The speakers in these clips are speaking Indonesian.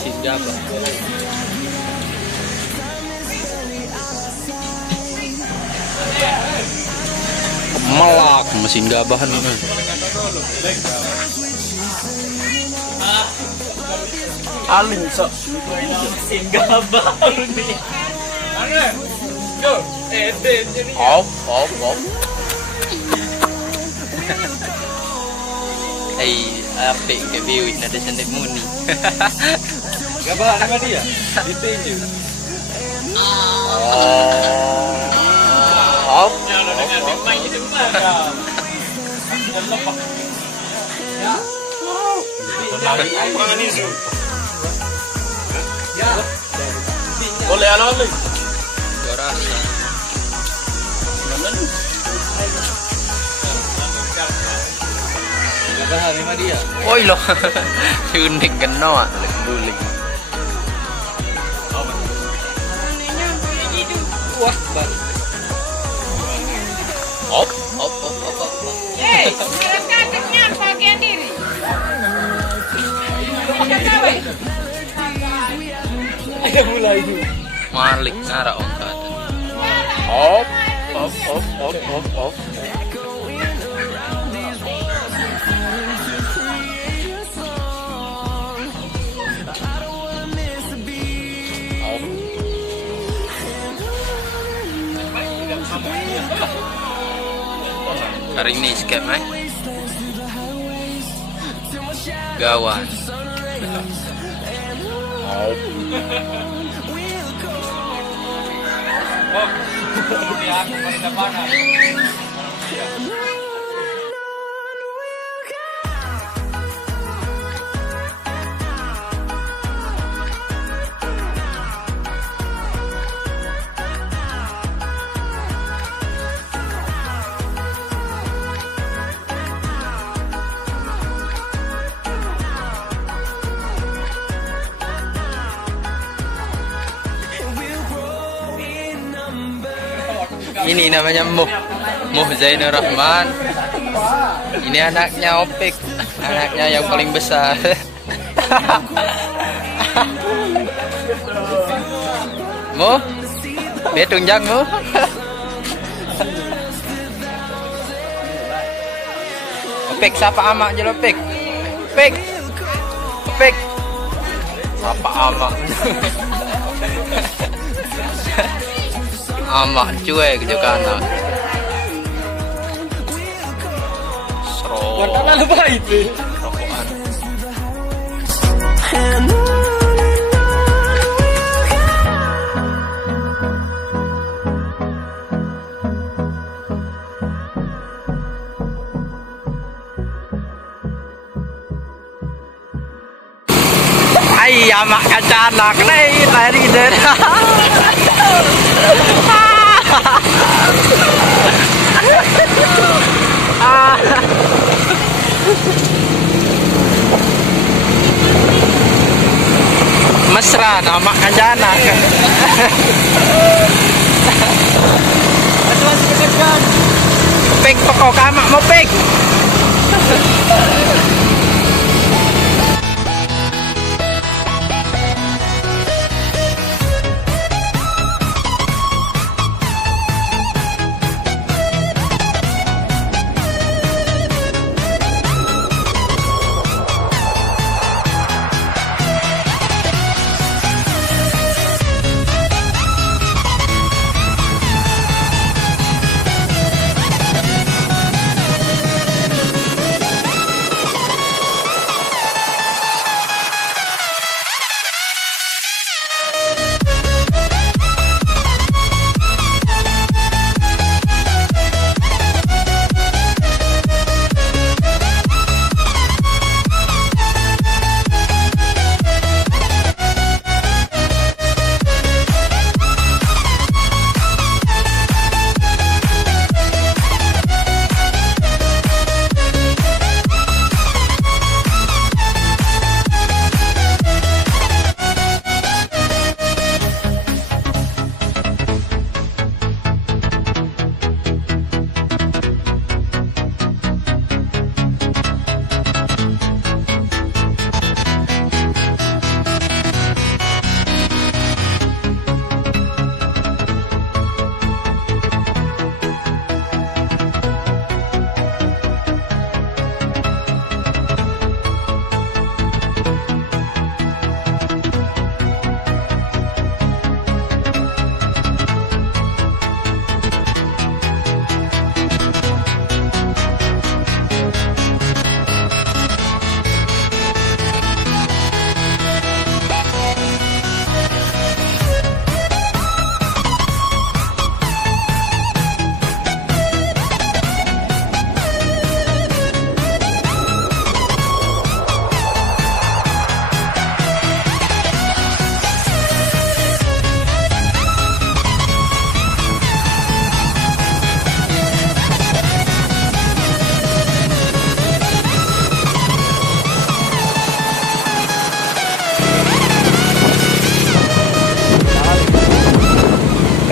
Singgah melak mesin gabahan ini. Alin sok mesin gabahan nih. Off. Apik ke biwit ada sendiri muni. Gabahan sama dia ditinju. Off. Boleh alami. Gua rasa. Gabahan sama dia. Oi loh. Unik kena guling. Wah, bang. Op. Kakaknya bagian diri. Ada mulai itu. Malik nara om kata. Op. Hari ini skip gawan. Ini namanya Muh Zainur Rahman. Ini anaknya Opik, anaknya yang paling besar. Muh, dia tunjang Muh. Opik, siapa amak je lo Opik? Opik, siapa amak? Amak cuek juga anak. Warna lalu baik itu. Rokokan. Ay, amak acara nih lari deh. Mesra nama kanjana. Pek pokok kamak mau pek.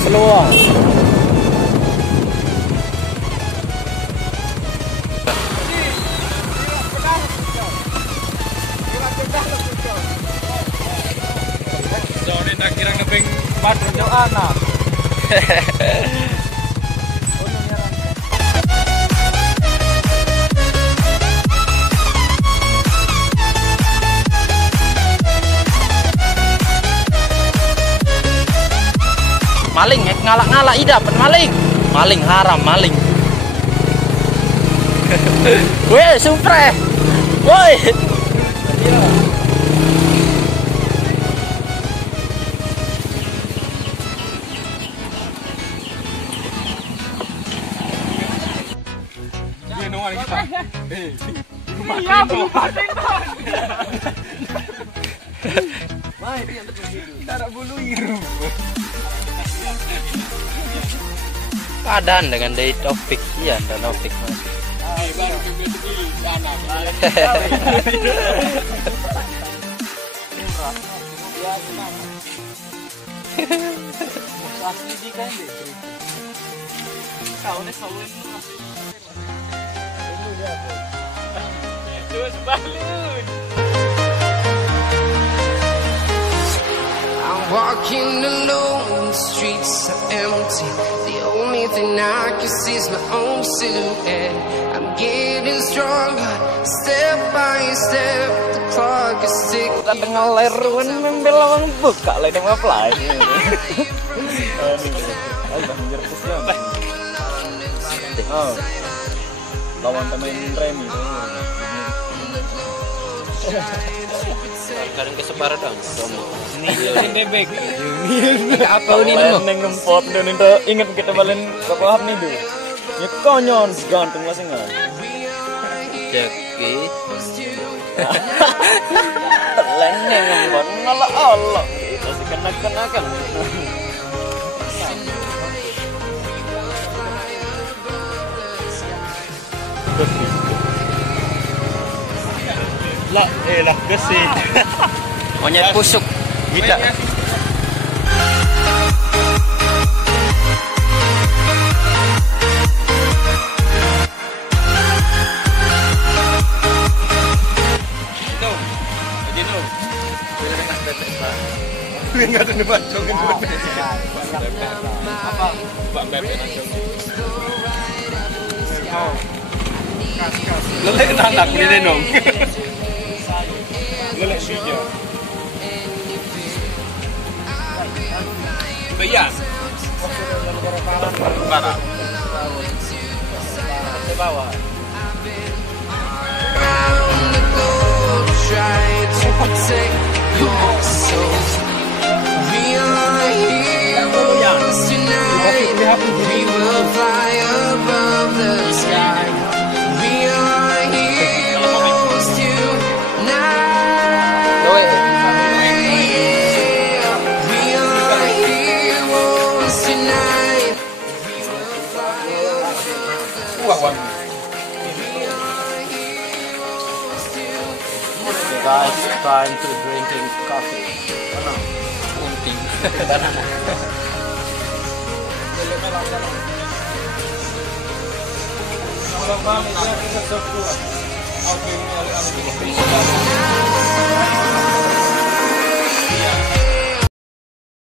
seluang. Soalnya nak kira ngepeng padun jauh anak. Maling, ngalak-ngalak ida dapat maling. Maling haram, maling. Weh, supre. Woi. Padan dengan dari topik, iya, dan topik mas. I'm walking alone, the streets are empty. The only thing I can see is my own silhouette. I'm getting stronger, step by step. The clock is ticking. Tengah leruan membelawang buka lah dengan apply. Oh, lawan pemain Remi. Kadang kesebar dong. Ini bebek. Apa ini tuh? Neng ngempot dan itu ingat kita balen ke bawah nih tuh. Ya konyon gantung masing nggak. Jadi. Leneng ngempot ngalah Allah. Itu sih kena-kenakan. Lah, lah gesi. Monyet busuk. Tidak. Enggak ada debat joget apa Mbak Bebe lelek anak ini dong lelek sija Beyan Barat ke bawah Try to protect your soul. We are heroes tonight. We will fly above the sky. We are heroes tonight. We are heroes tonight. We will fly above the sky. Guys, time to drinking coffee. Banana. Banana.